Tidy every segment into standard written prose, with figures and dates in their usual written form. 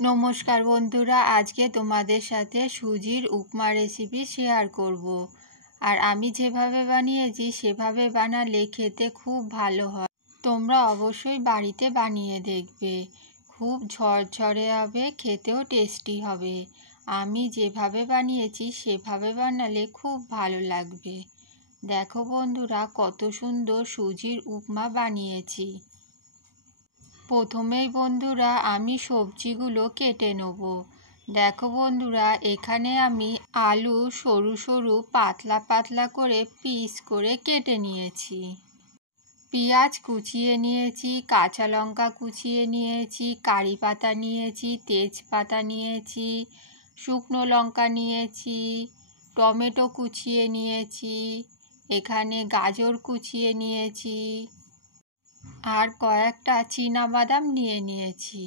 নমস্কার বন্ধুরা, আজকে তোমাদের সাথে সুজির উপমা রেসিপি শেয়ার করব। আর আমি যেভাবে বানিয়েছি সেভাবে বানালে খেতে খুব ভালো হয়। তোমরা অবশ্যই বাড়িতে বানিয়ে দেখবে, খুব ঝরঝরে হবে, খেতেও টেস্টি হবে। আমি যেভাবে বানিয়েছি সেভাবে বানালে খুব ভালো লাগবে। দেখো বন্ধুরা, কত সুন্দর সুজির উপমা বানিয়েছি। প্রথমেই বন্ধুরা আমি সবজিগুলো কেটে নেব। দেখো বন্ধুরা, এখানে আমি আলু সরু সরু পাতলা পাতলা করে পিস করে কেটে নিয়েছি। পেঁয়াজ কুচিয়ে নিয়েছি, কাঁচা লঙ্কা কুচিয়ে নিয়েছি, কারি পাতা নিয়েছি, তেজপাতা নিয়েছি, শুকনো লঙ্কা নিয়েছি, টমেটো কুচিয়ে নিয়েছি, এখানে গাজর কুচিয়ে নিয়েছি, আর কয়েকটা চীনাবাদাম নিয়েছি।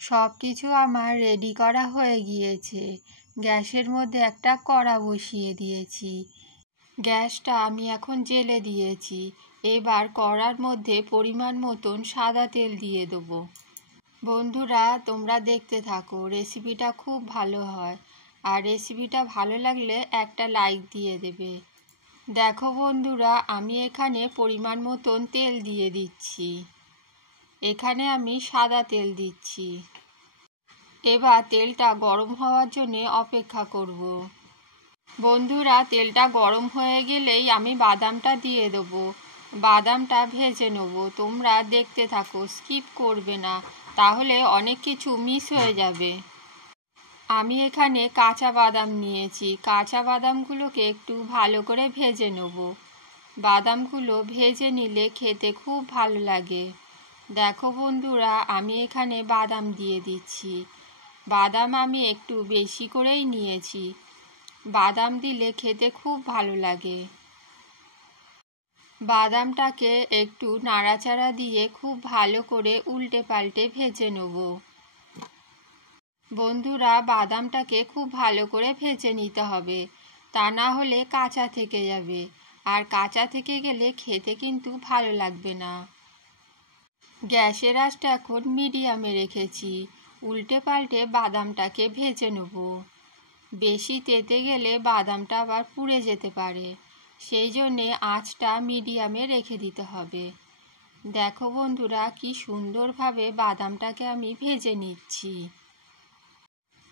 সব কিছু আমার রেডি করা হয়ে গিয়েছে। গ্যাসের মধ্যে একটা কড়া বসিয়ে দিয়েছি। গ্যাসটা আমি এখন জ্বেলে দিয়েছি। এবার কড়ার মধ্যে পরিমাণ মতন সাদা তেল দিয়ে দেবো। বন্ধুরা, তোমরা দেখতে থাকো, রেসিপিটা খুব ভালো হয়। আর রেসিপিটা ভালো লাগলে একটা লাইক দিয়ে দেবে। দেখো বন্ধুরা, আমি এখানে পরিমাণ মতন তেল দিয়ে দিচ্ছি। এখানে আমি সাদা তেল দিচ্ছি। এবার তেলটা গরম হওয়ার জন্য অপেক্ষা করব। বন্ধুরা, তেলটা গরম হয়ে গেলেই আমি বাদামটা দিয়ে দেবো। বাদামটা ভেজে নেব। তোমরা দেখতে থাকো, স্কিপ করবে না, তাহলে অনেক কিছু মিস হয়ে যাবে। আমি এখানে কাঁচা বাদাম নিয়েছি। কাঁচা বাদামগুলোকে একটু ভালো করে ভেজে নেব। বাদামগুলো ভেজে নিলে খেতে খুব ভালো লাগে। দেখো বন্ধুরা, আমি এখানে বাদাম দিয়ে দিচ্ছি। বাদাম আমি একটু বেশি করেই নিয়েছি। বাদাম দিলে খেতে খুব ভালো লাগে। বাদামটাকে একটু নাড়াচাড়া দিয়ে খুব ভালো করে উল্টে পাল্টে ভেজে নেব। বন্ধুরা, বাদামটাকে খুব ভালো করে ভেজে নিতে হবে, তা না হলে কাঁচা থেকে যাবে। আর কাঁচা থেকে গেলে খেতে কিন্তু ভালো লাগবে না। গ্যাসের আঁচটা এখন মিডিয়ামে রেখেছি। উল্টে পাল্টে বাদামটাকে ভেজে নেব। বেশি তেতে গেলে বাদামটা আবার পুড়ে যেতে পারে, সেই জন্যে আঁচটা মিডিয়ামে রেখে দিতে হবে। দেখো বন্ধুরা, কি সুন্দরভাবে বাদামটাকে আমি ভেজে নিচ্ছি।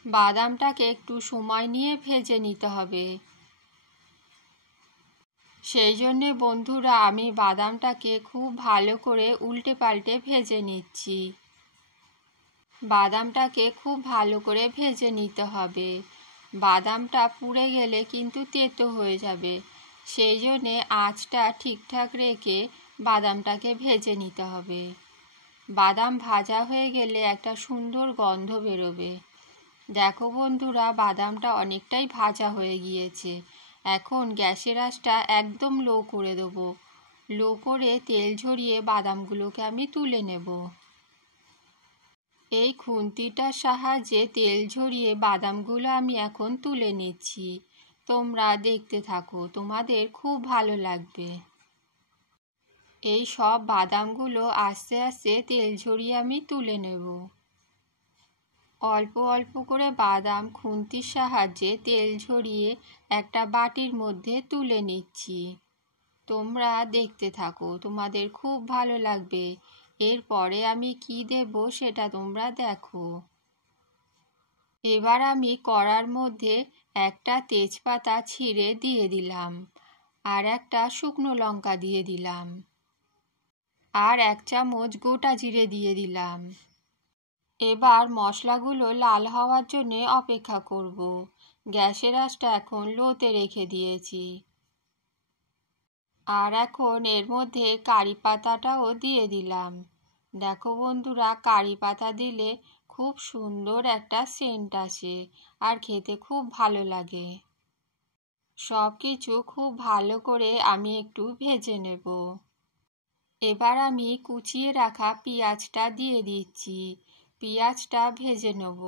বাদামটাকে একটু সময় নিয়ে ভেজে নিতে হবে। সেই জন্যে বন্ধুরা আমি বাদামটাকে খুব ভালো করে উল্টে পাল্টে ভেজে নিচ্ছি। বাদামটাকে খুব ভালো করে ভেজে নিতে হবে। বাদামটা পুড়ে গেলে কিন্তু তেতো হয়ে যাবে, সেই জন্যে আঁচটা ঠিকঠাক রেখে বাদামটাকে ভেজে নিতে হবে। বাদাম ভাজা হয়ে গেলে একটা সুন্দর গন্ধ বেরোবে। দেখো বন্ধুরা, বাদামটা অনেকটাই ভাজা হয়ে গিয়েছে। এখন গ্যাসের আঁচটা একদম লো করে দেবো। লো করে তেল ঝরিয়ে বাদামগুলোকে আমি তুলে নেব। এই খুন্তিটার সাহায্যে তেল ঝরিয়ে বাদামগুলো আমি এখন তুলে নিচ্ছি। তোমরা দেখতে থাকো, তোমাদের খুব ভালো লাগবে। এই সব বাদামগুলো আস্তে আস্তে তেল ঝরিয়ে আমি তুলে নেব। অল্প অল্প করে বাদাম খুন্তির সাহায্যে তেল ঝরিয়ে একটা বাটির মধ্যে তুলে নিচ্ছি। তোমরা দেখতে থাকো, তোমাদের খুব ভালো লাগবে। এরপরে আমি কি দেব সেটা তোমরা দেখো। এবার আমি কড়ার মধ্যে একটা তেজপাতা ছিঁড়ে দিয়ে দিলাম, আর একটা শুকনো লঙ্কা দিয়ে দিলাম, আর 1 চামচ গোটা জিরে দিয়ে দিলাম। এবার মশলাগুলো লাল হওয়ার জন্য অপেক্ষা করব। গ্যাসের আঁচটা এখন লোতে রেখে দিয়েছি। আর এখন এর মধ্যে কারি পাতাটাও দিয়ে দিলাম। দেখো বন্ধুরা, কারি পাতা দিলে খুব সুন্দর একটা সেন্ট আসে, আর খেতে খুব ভালো লাগে। সব কিছু খুব ভালো করে আমি একটু ভেজে নেব। এবার আমি কুচিয়ে রাখা পেঁয়াজটা দিয়ে দিচ্ছি। পেঁয়াজটা ভেজে নেব।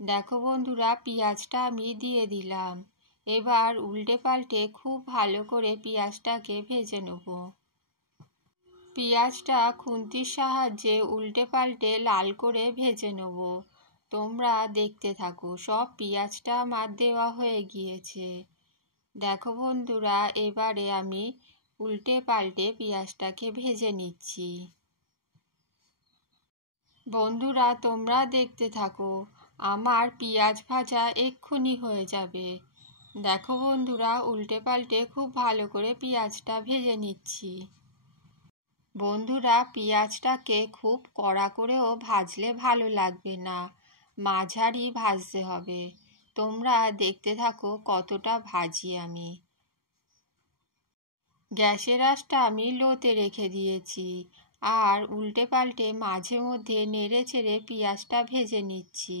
দেখো বন্ধুরা, পেঁয়াজটা আমি দিয়ে দিলাম। এবার উল্টে পাল্টে খুব ভালো করে পেঁয়াজটাকে ভেজে নেব। পেঁয়াজটা খুন্তির সাহায্যে উল্টে পাল্টে লাল করে ভেজে নেব। তোমরা দেখতে থাকো। সব পেঁয়াজটা আমার দেওয়া হয়ে গিয়েছে। দেখো বন্ধুরা, এবারে আমি উল্টে পাল্টে পেঁয়াজটাকে ভেজে নিচ্ছি। বন্ধুরা তোমরা দেখতে থাকো, আমার পেঁয়াজ ভাজা এক্ষুনি হয়ে যাবে। দেখো বন্ধুরা, উল্টে পাল্টে খুব ভালো করে পেঁয়াজটা ভেজে নিচ্ছি। বন্ধুরা, পেঁয়াজটাকে খুব কড়া করেও ভাজলে ভালো লাগবে না, মাঝারি ভাজতে হবে। তোমরা দেখতে থাকো কতটা ভাজি আমি। গ্যাসের আঁচটা আমি লোতে রেখে দিয়েছি আর উল্টে পাল্টে মাঝে মধ্যে নেড়ে চেড়ে পেঁয়াজটা ভেজে নিচ্ছি।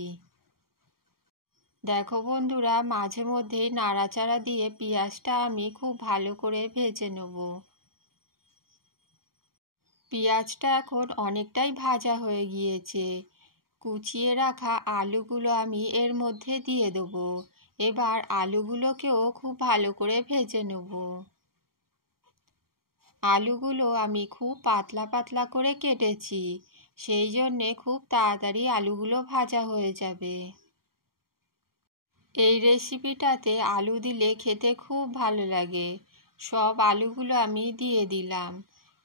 দেখো বন্ধুরা, মাঝে মধ্যেই নাড়াচাড়া দিয়ে পেঁয়াজটা আমি খুব ভালো করে ভেজে নেব। পেঁয়াজটা এখন অনেকটাই ভাজা হয়ে গিয়েছে। কুচিয়ে রাখা আলুগুলো আমি এর মধ্যে দিয়ে দেবো। এবার আলুগুলোকেও খুব ভালো করে ভেজে নেব। আলুগুলো আমি খুব পাতলা পাতলা করে কেটেছি, সেই জন্যে খুব তাড়াতাড়ি আলুগুলো ভাজা হয়ে যাবে। এই রেসিপিটাতে আলু দিলে খেতে খুব ভালো লাগে। সব আলুগুলো আমি দিয়ে দিলাম।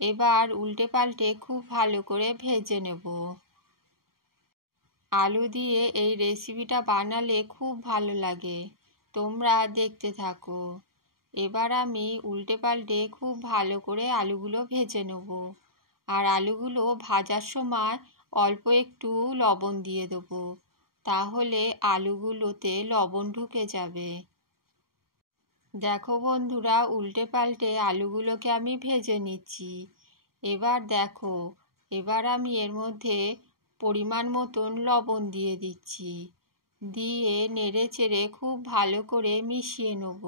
এবার উল্টে পাল্টে খুব ভালো করে ভেজে নেব। আলু দিয়ে এই রেসিপিটা বানালে খুব ভালো লাগে। তোমরা দেখতে থাকো। এবার আমি উল্টে পাল্টে খুব ভালো করে আলুগুলো ভেজে নেব। আর আলুগুলো ভাজার সময় অল্প একটু লবণ দিয়ে দেবো, তাহলে আলুগুলোতে লবণ ঢুকে যাবে। দেখো বন্ধুরা, উল্টে পাল্টে আলুগুলোকে আমি ভেজে নিচ্ছি। এবার দেখো, এবার আমি এর মধ্যে পরিমাণ মতন লবণ দিয়ে দিচ্ছি। দিয়ে নেড়ে চেড়ে খুব ভালো করে মিশিয়ে নেব।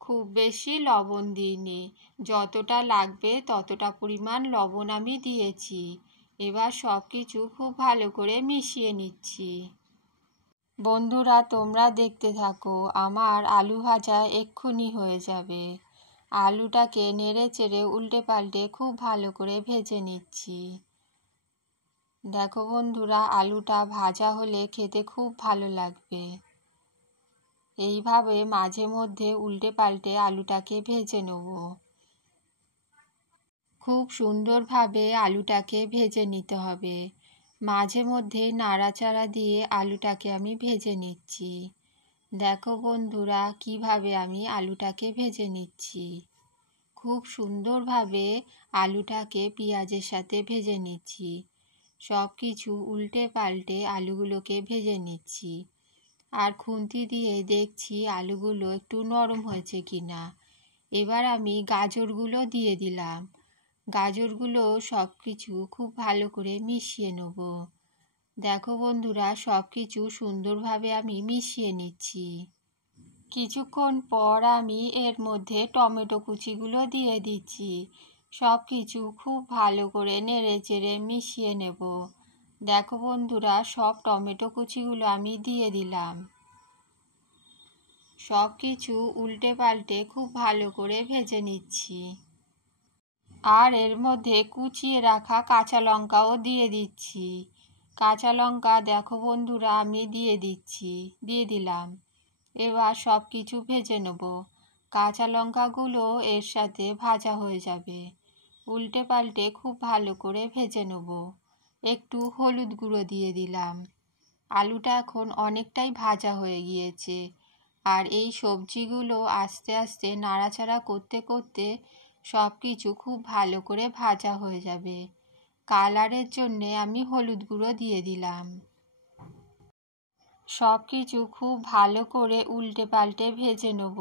খুব বেশি লবণ দিইনি, যতটা লাগবে ততটা পরিমাণ লবণ আমি দিয়েছি। এবার সব কিছু খুব ভালো করে মিশিয়ে নিচ্ছি। বন্ধুরা তোমরা দেখতে থাকো, আমার আলু ভাজা এক্ষুনি হয়ে যাবে। আলুটাকে নেড়ে চেড়ে উল্টে পাল্টে খুব ভালো করে ভেজে নিচ্ছি। দেখো বন্ধুরা, আলুটা ভাজা হলে খেতে খুব ভালো লাগবে। এইভাবে মাঝে মধ্যে উল্টে পাল্টে আলুটাকে ভেজে নেব। খুব সুন্দরভাবে আলুটাকে ভেজে নিতে হবে। মাঝে মধ্যে নাড়াচাড়া দিয়ে আলুটাকে আমি ভেজে নিচ্ছি। দেখো বন্ধুরা, কিভাবে আমি আলুটাকে ভেজে নিচ্ছি। খুব সুন্দরভাবে আলুটাকে পেঁয়াজের সাথে ভেজে নিচ্ছি। সব কিছু উল্টে পাল্টে আলুগুলোকে ভেজে নিচ্ছি। আর খুন্তি দিয়ে দেখছি আলুগুলো একটু নরম হয়েছে কিনা। এবার আমি গাজরগুলো দিয়ে দিলাম। গাজরগুলো সব কিছু খুব ভালো করে মিশিয়ে নেব। দেখো বন্ধুরা, সব কিছু সুন্দরভাবে আমি মিশিয়ে নিচ্ছি। কিছুক্ষণ পর আমি এর মধ্যে টমেটো কুচিগুলো দিয়ে দিচ্ছি। সব কিছু খুব ভালো করে নেড়ে চেড়ে মিশিয়ে নেব। দেখো বন্ধুরা, সব টমেটো কুচিগুলো আমি দিয়ে দিলাম। সব কিছু উল্টে পাল্টে খুব ভালো করে ভেজে নিচ্ছি। আর এর মধ্যে কুচিয়ে রাখা কাঁচা লঙ্কাও দিয়ে দিচ্ছি। কাঁচা লঙ্কা দেখো বন্ধুরা আমি দিয়ে দিলাম। এবার সব কিছু ভেজে নেব। কাঁচা লঙ্কাগুলো এর সাথে ভাজা হয়ে যাবে। উল্টে পাল্টে খুব ভালো করে ভেজে নেব। একটু হলুদ গুঁড়ো দিয়ে দিলাম। আলুটা এখন অনেকটাই ভাজা হয়ে গিয়েছে। আর এই সবজিগুলো আস্তে আস্তে নাড়াচাড়া করতে করতে সব কিছু খুব ভালো করে ভাজা হয়ে যাবে। কালারের জন্যে আমি হলুদ গুঁড়ো দিয়ে দিলাম। সব কিছু খুব ভালো করে উল্টে পাল্টে ভেজে নেব।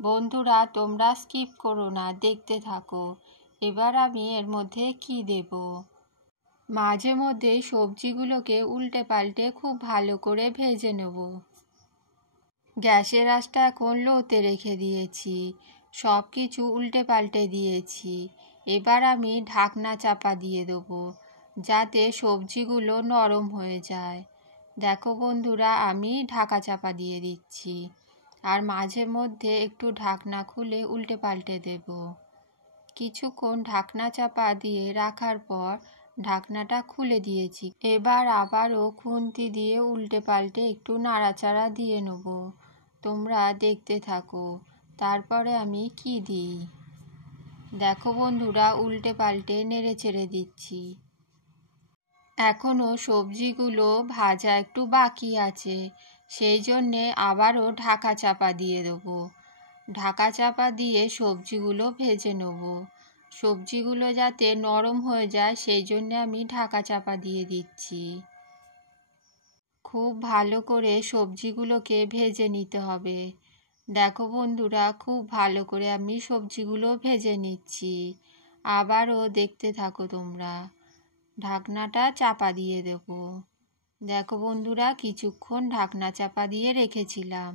বন্ধুরা তোমরা স্কিপ করো না, দেখতে থাকো। এবার আমি এর মধ্যে কি দেব। মাঝে মধ্যে সবজিগুলোকে উল্টে পাল্টে খুব ভালো করে ভেজে নেব। গ্যাসের আঁচটা এখন লোতে রেখে দিয়েছি। সব কিছু উল্টে পাল্টে দিয়েছি। এবার আমি ঢাকনা চাপা দিয়ে দেবো, যাতে সবজিগুলো নরম হয়ে যায়। দেখো বন্ধুরা, আমি ঢাকা চাপা দিয়ে দিচ্ছি। আর মাঝে মধ্যে একটু ঢাকনা খুলে উল্টে পাল্টে দেব। কিছুক্ষণ ঢাকনা চাপা দিয়ে রাখার পর ঢাকনাটা খুলে দিয়েছি। এবার আবারও খুন্তি দিয়ে উল্টে পাল্টে একটু নাড়াচাড়া দিয়ে নেব। তোমরা দেখতে থাকো তারপরে আমি কি দিই। দেখো বন্ধুরা, উল্টে পাল্টে নেড়ে চেড়ে দিচ্ছি। এখনও সবজিগুলো ভাজা একটু বাকি আছে, সেই জন্যে আবারও ঢাকা চাপা দিয়ে দেবো। ঢাকা চাপা দিয়ে সবজিগুলো ভেজে নেব। সবজিগুলো যাতে নরম হয়ে যায় সেই জন্যে আমি ঢাকা চাপা দিয়ে দিচ্ছি। খুব ভালো করে সবজিগুলোকে ভেজে নিতে হবে। দেখো বন্ধুরা, খুব ভালো করে আমি সবজিগুলো ভেজে নিচ্ছি। আবারও দেখতে থাকো তোমরা। ঢাকনাটা চাপা দিয়ে দেব। দেখো বন্ধুরা, কিছুক্ষণ ঢাকনা চাপা দিয়ে রেখেছিলাম,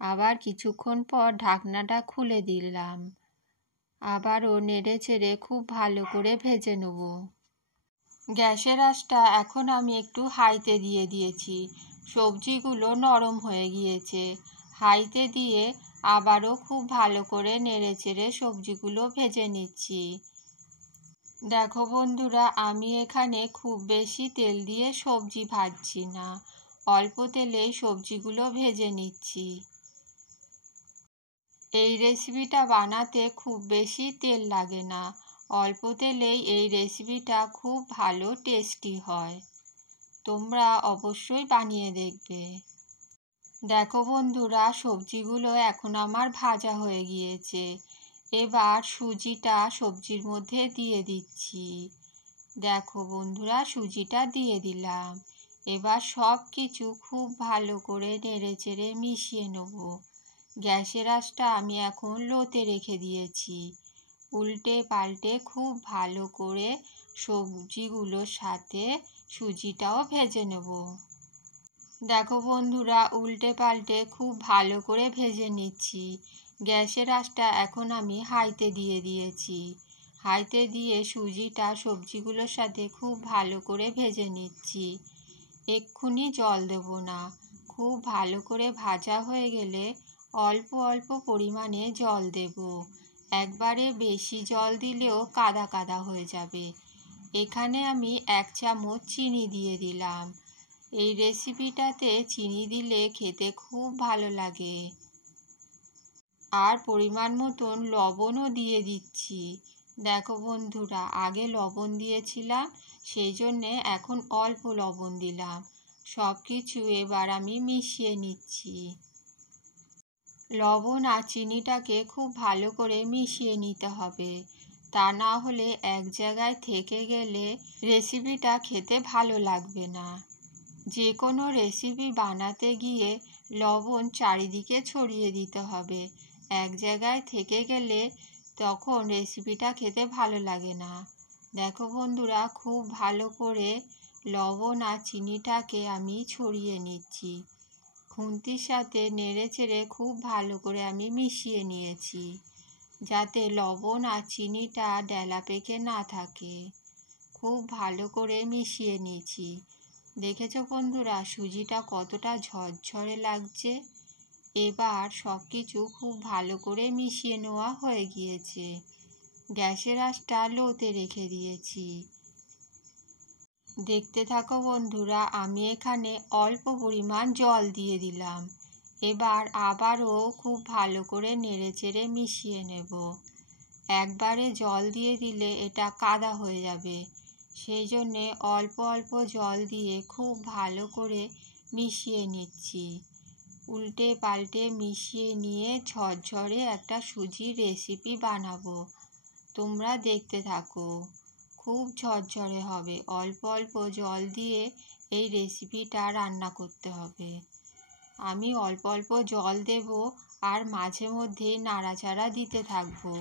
আবার কিছুক্ষণ পর ঢাকনাটা খুলে দিলাম। আবারও নেড়ে চেড়ে খুব ভালো করে ভেজে নেব। গ্যাসের আঁচটা এখন আমি একটু হাইতে দিয়ে দিয়েছি। সবজিগুলো নরম হয়ে গিয়েছে। হাইতে দিয়ে আবারও খুব ভালো করে নেড়ে চেড়ে সবজিগুলো ভেজে নিচ্ছি। দেখো বন্ধুরা, আমি এখানে খুব বেশি তেল দিয়ে সবজি ভাজছি না, অল্প তেলেই সবজিগুলো ভেজে নিচ্ছি। এই রেসিপিটা বানাতে খুব বেশি তেল লাগে না, অল্প তেলেই এই রেসিপিটা খুব ভালো টেস্টি হয়। তোমরা অবশ্যই বানিয়ে দেখবে। দেখো বন্ধুরা, সবজিগুলো এখন আমার ভাজা হয়ে গিয়েছে। এবার সুজিটা সবজির মধ্যে দিয়ে দিচ্ছি। দেখো বন্ধুরা, সুজিটা দিয়ে দিলাম। এবার সব কিছু খুব ভালো করে নেড়ে চেড়ে মিশিয়ে নেব। গ্যাসের আঁচটা আমি এখন লোতে রেখে দিয়েছি। উল্টে পাল্টে খুব ভালো করে সবজিগুলোর সাথে সুজিটাও ভেজে নেব। দেখো বন্ধুরা, উল্টে পাল্টে খুব ভালো করে ভেজে নিচ্ছি। গ্যাসের আঁচটা এখন আমি হাইতে দিয়ে দিয়েছি। হাইতে দিয়ে সুজিটা সবজিগুলোর সাথে খুব ভালো করে ভেজে নিচ্ছি। এক্ষুনি জল দেব না। খুব ভালো করে ভাজা হয়ে গেলে অল্প অল্প পরিমাণে জল দেব। একবারে বেশি জল দিলেও কাদা কাদা হয়ে যাবে। এখানে আমি 1 চামচ চিনি দিয়ে দিলাম। এই রেসিপিটাতে চিনি দিলে খেতে খুব ভালো লাগে। আর পরিমাণ মতন লবণও দিয়ে দিচ্ছি। দেখো বন্ধুরা, আগে লবণ দিয়েছিলাম, সেই জন্যে এখন অল্প লবণ দিলাম। সব কিছু এবার আমি মিশিয়ে নিচ্ছি। লবণ আর চিনিটাকে খুব ভালো করে মিশিয়ে নিতে হবে, তা না হলে এক জায়গায় থেকে গেলে রেসিপিটা খেতে ভালো লাগবে না। যে কোনো রেসিপি বানাতে গিয়ে লবণ চারিদিকে ছড়িয়ে দিতে হবে। এক জায়গায় থেকে গেলে তখন রেসিপিটা খেতে ভালো লাগে না। দেখো বন্ধুরা, খুব ভালো করে লবণ আর চিনিটাকে আমি ছড়িয়ে নিচ্ছি। খুন্তির সাথে নেড়ে চেড়ে খুব ভালো করে আমি মিশিয়ে নিয়েছি, যাতে লবণ আর চিনিটা ডেলা পেকে না থাকে। খুব ভালো করে মিশিয়ে নিয়েছি। দেখেছো বন্ধুরা, সুজিটা কতটা ঝরঝরে লাগছে। এবার সব কিছু খুব ভালো করে মিশিয়ে নেওয়া হয়ে গিয়েছে। গ্যাসের আঁচটা লোতে রেখে দিয়েছি। দেখতে থাকো বন্ধুরা, আমি এখানে অল্প পরিমাণ জল দিয়ে দিলাম। এবার আবারও খুব ভালো করে নেড়ে চেড়ে মিশিয়ে নেব। একবারে জল দিয়ে দিলে এটা কাদা হয়ে যাবে, সেই জন্যে অল্প অল্প জল দিয়ে খুব ভালো করে মিশিয়ে নিচ্ছি। উল্টে পাল্টে মিশিয়ে নিয়ে ঝরঝরে একটা সুজির রেসিপি বানাবো। তোমরা দেখতে থাকো। খুব ঝরঝরে হবে। অল্প অল্প জল দিয়ে এই রেসিপিটা রান্না করতে হবে। আমি অল্প অল্প জল দেব আর মাঝে মধ্যে নাড়াচাড়া দিতে থাকবো।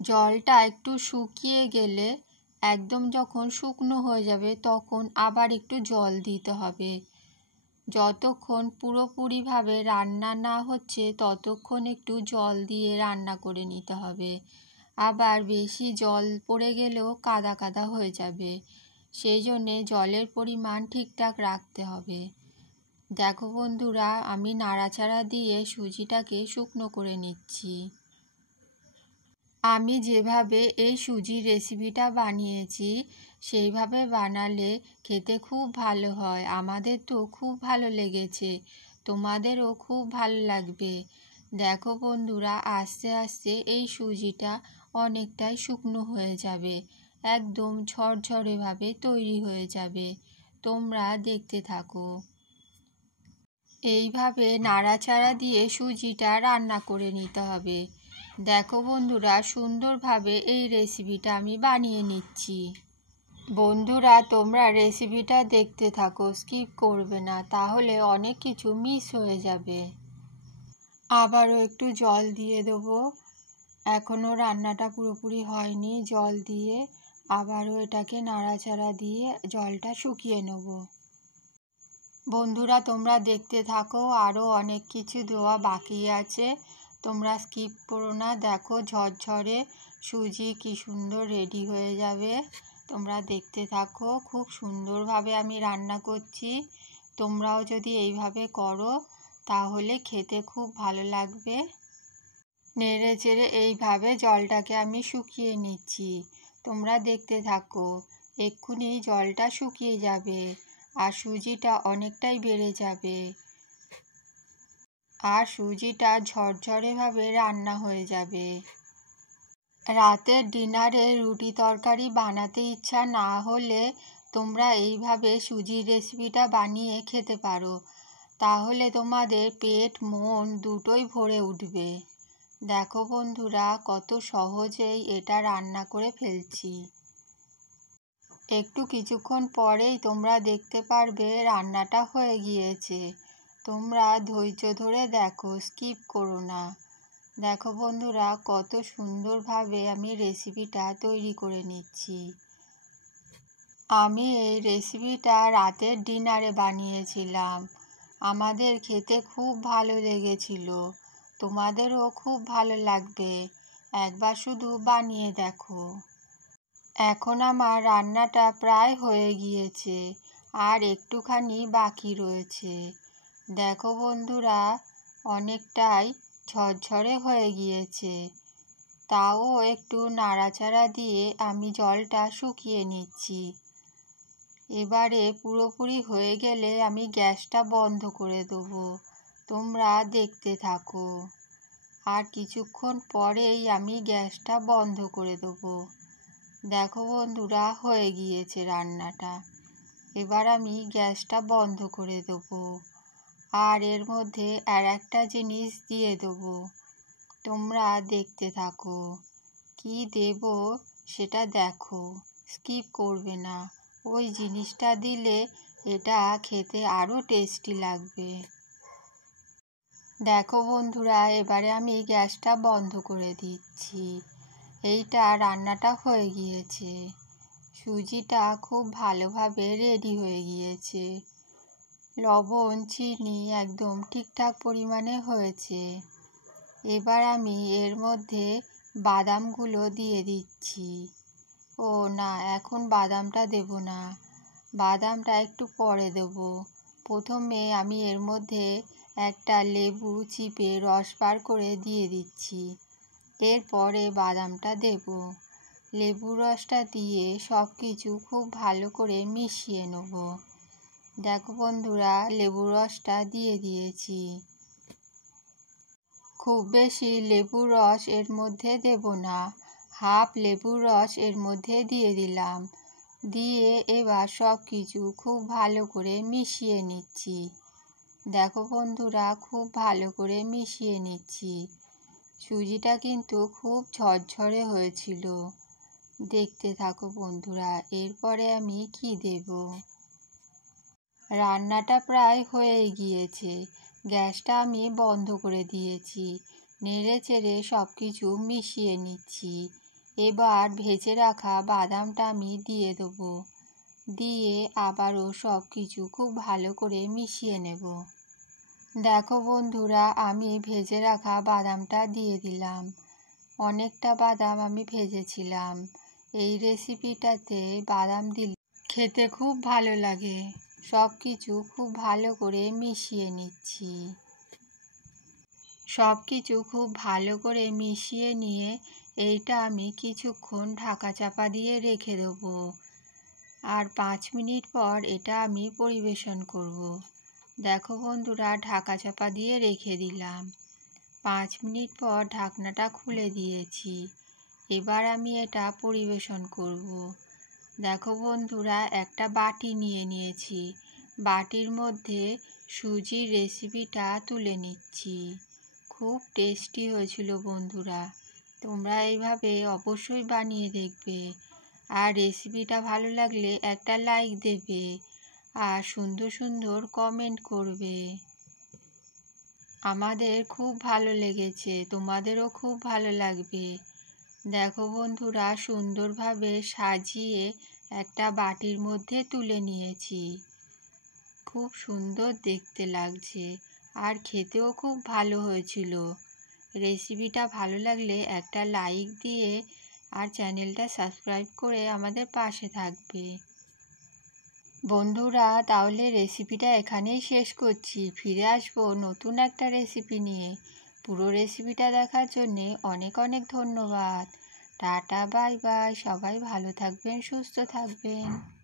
জলটা একটু শুকিয়ে গেলে, একদম যখন শুকনো হয়ে যাবে, তখন আবার একটু জল দিতে হবে। যতক্ষণ পুরোপুরিভাবে রান্না না হচ্ছে ততক্ষণ একটু জল দিয়ে রান্না করে নিতে হবে। আবার বেশি জল পড়ে গেলেও কাদা কাদা হয়ে যাবে, সেই জন্যে জলের পরিমাণ ঠিকঠাক রাখতে হবে। দেখো বন্ধুরা, আমি নাড়াচাড়া দিয়ে সুজিটাকে শুকনো করে নিচ্ছি। আমি যেভাবে এই সুজির রেসিপিটা বানিয়েছি সেইভাবে বানালে খেতে খুব ভালো হয়। আমাদের তো খুব ভালো লেগেছে, তোমাদেরও খুব ভালো লাগবে। দেখো বন্ধুরা, আস্তে আস্তে এই সুজিটা অনেকটাই শুকনো হয়ে যাবে, একদম ঝরঝরেভাবে তৈরি হয়ে যাবে। তোমরা দেখতে থাকো। এইভাবে নাড়াচাড়া দিয়ে সুজিটা রান্না করে নিতে হবে। দেখো বন্ধুরা, সুন্দরভাবে এই রেসিপিটা আমি বানিয়ে নিচ্ছি। বন্ধুরা, তোমরা রেসিপিটা দেখতে থাকো, স্কিপ করবে না, তাহলে অনেক কিছু মিস হয়ে যাবে। আবারও একটু জল দিয়ে দেবো। এখনও রান্নাটা পুরোপুরি হয়নি। জল দিয়ে আবারও এটাকে নাড়াচাড়া দিয়ে জলটা শুকিয়ে নেব। বন্ধুরা, তোমরা দেখতে থাকো, আরও অনেক কিছু দেওয়া বাকি আছে, তোমরা স্কিপ করো না। দেখো ঝরঝরে সুজি কি সুন্দর রেডি হয়ে যাবে। তোমরা দেখতে থাকো, খুব সুন্দরভাবে আমি রান্না করছি। তোমরাও যদি এইভাবে করো তাহলে খেতে খুব ভালো লাগবে। নেড়ে চেড়ে এইভাবে জলটাকে আমি শুকিয়ে নিচ্ছি। তোমরা দেখতে থাকো, এক্ষুনি জলটা শুকিয়ে যাবে আর সুজিটা অনেকটাই বেড়ে যাবে আর সুজিটা ঝরঝরেভাবে রান্না হয়ে যাবে। রাতের ডিনারে রুটি তরকারি বানাতে ইচ্ছা না হলে তোমরা এইভাবে সুজির রেসিপিটা বানিয়ে খেতে পারো, তাহলে তোমাদের পেট মন দুটোই ভরে উঠবে। দেখো বন্ধুরা, কত সহজেই এটা রান্না করে ফেলছি। একটু কিছুক্ষণ পরেই তোমরা দেখতে পারবে রান্নাটা হয়ে গিয়েছে। তোমরা ধৈর্য ধরে দেখো, স্কিপ করো না। দেখো বন্ধুরা, কত সুন্দরভাবে আমি রেসিপিটা তৈরি করে নিচ্ছি। আমি এই রেসিপিটা রাতের ডিনারে বানিয়েছিলাম। আমাদের খেতে খুব ভালো লেগেছিল, তোমাদেরও খুব ভালো লাগবে। একবার শুধু বানিয়ে দেখো। এখন আমার রান্নাটা প্রায় হয়ে গিয়েছে, আর একটুখানি বাকি রয়েছে। দেখো বন্ধুরা, অনেকটাই ঝরঝরে হয়ে গিয়েছে, তাও একটু নাড়াচাড়া দিয়ে আমি জলটা শুকিয়ে নিচ্ছি। এবারে পুরোপুরি হয়ে গেলে আমি গ্যাসটা বন্ধ করে দেবো। তোমরা দেখতে থাকো, আর কিছুক্ষণ পরেই আমি গ্যাসটা বন্ধ করে দেবো। দেখো বন্ধুরা, হয়ে গিয়েছে রান্নাটা। এবার আমি গ্যাসটা বন্ধ করে দেবো আর এর মধ্যে আর একটা জিনিস দিয়ে দেবো। তোমরা দেখতে থাকো, কি দেব সেটা দেখো, স্কিপ করবে না। ওই জিনিসটা দিলে এটা খেতে আরও টেস্টি লাগবে। দেখো বন্ধুরা, এবারে আমি গ্যাসটা বন্ধ করে দিচ্ছি। এইটা রান্নাটা হয়ে গিয়েছে। সুজিটা খুব ভালোভাবে রেডি হয়ে গিয়েছে। লবণ চিনি একদম ঠিকঠাক পরিমাণে হয়েছে। এবার আমি এর মধ্যে বাদামগুলো দিয়ে দিচ্ছি। ও না, এখন বাদামটা দেব না, বাদামটা একটু পরে দেব। প্রথমে আমি এর মধ্যে একটা লেবু চিপে রস বার করে দিয়ে দিচ্ছি, এরপরে বাদামটা দেব। লেবুর রসটা দিয়ে সব কিছু খুব ভালো করে মিশিয়ে নেব। দেখো বন্ধুরা, লেবুর রসটা দিয়ে দিয়েছি। খুব বেশি লেবুর রস এর মধ্যে দেব না, হাফ লেবুর রস এর মধ্যে দিয়ে দিলাম। দিয়ে এবার সব কিছু খুব ভালো করে মিশিয়ে নিচ্ছি। দেখো বন্ধুরা, খুব ভালো করে মিশিয়ে নিচ্ছি। সুজিটা কিন্তু খুব ঝরঝরে হয়েছিল। দেখতে থাকো বন্ধুরা, এরপরে আমি কি দেব। রান্নাটা প্রায় হয়ে গিয়েছে, গ্যাসটা আমি বন্ধ করে দিয়েছি। নেড়ে চেড়ে সব কিছু মিশিয়ে নিচ্ছি। এবার ভেজে রাখা বাদামটা আমি দিয়ে দেবো। দিয়ে আবারও সব কিছু খুব ভালো করে মিশিয়ে নেব। দেখো বন্ধুরা, আমি ভেজে রাখা বাদামটা দিয়ে দিলাম। অনেকটা বাদাম আমি ভেজেছিলাম। এই রেসিপিটাতে বাদাম দিলে খেতে খুব ভালো লাগে। সব কিছু খুব ভালো করে মিশিয়ে নিচ্ছি। সব কিছু খুব ভালো করে মিশিয়ে নিয়ে এইটা আমি কিছুক্ষণ ঢাকা চাপা দিয়ে রেখে দেবো। আর 5 মিনিট পর এটা আমি পরিবেশন করব। দেখো বন্ধুরা, ঢাকা চাপা দিয়ে রেখে দিলাম। 5 মিনিট পর ঢাকনাটা খুলে দিয়েছি। এবার আমি এটা পরিবেশন করব। দেখো বন্ধুরা, একটা বাটি নিয়ে নিয়েছি। বাটির মধ্যে সুজির রেসিপিটা তুলে নিচ্ছি। খুব টেস্টি হয়েছিল বন্ধুরা, তোমরা এইভাবে অবশ্যই বানিয়ে দেখবে। আর রেসিপিটা ভালো লাগলে একটা লাইক দেবে আর সুন্দর সুন্দর কমেন্ট করবে। আমাদের খুব ভালো লেগেছে, তোমাদেরও খুব ভালো লাগবে। দেখো বন্ধুরা, সুন্দরভাবে সাজিয়ে একটা বাটির মধ্যে তুলে নিয়েছি। খুব সুন্দর দেখতে লাগছে আর খেতেও খুব ভালো হয়েছিল। রেসিপিটা ভালো লাগলে একটা লাইক দিয়ে আর চ্যানেলটা সাবস্ক্রাইব করে আমাদের পাশে থাকবে। বন্ধুরা, তাহলে রেসিপিটা এখানেই শেষ করছি। ফিরে আসবো নতুন একটা রেসিপি নিয়ে। পুরো রেসিপিটা দেখার জন্যে অনেক অনেক ধন্যবাদ। Tata, bye bye. সবাই ভালো থাকবেন, সুস্থ থাকবেন।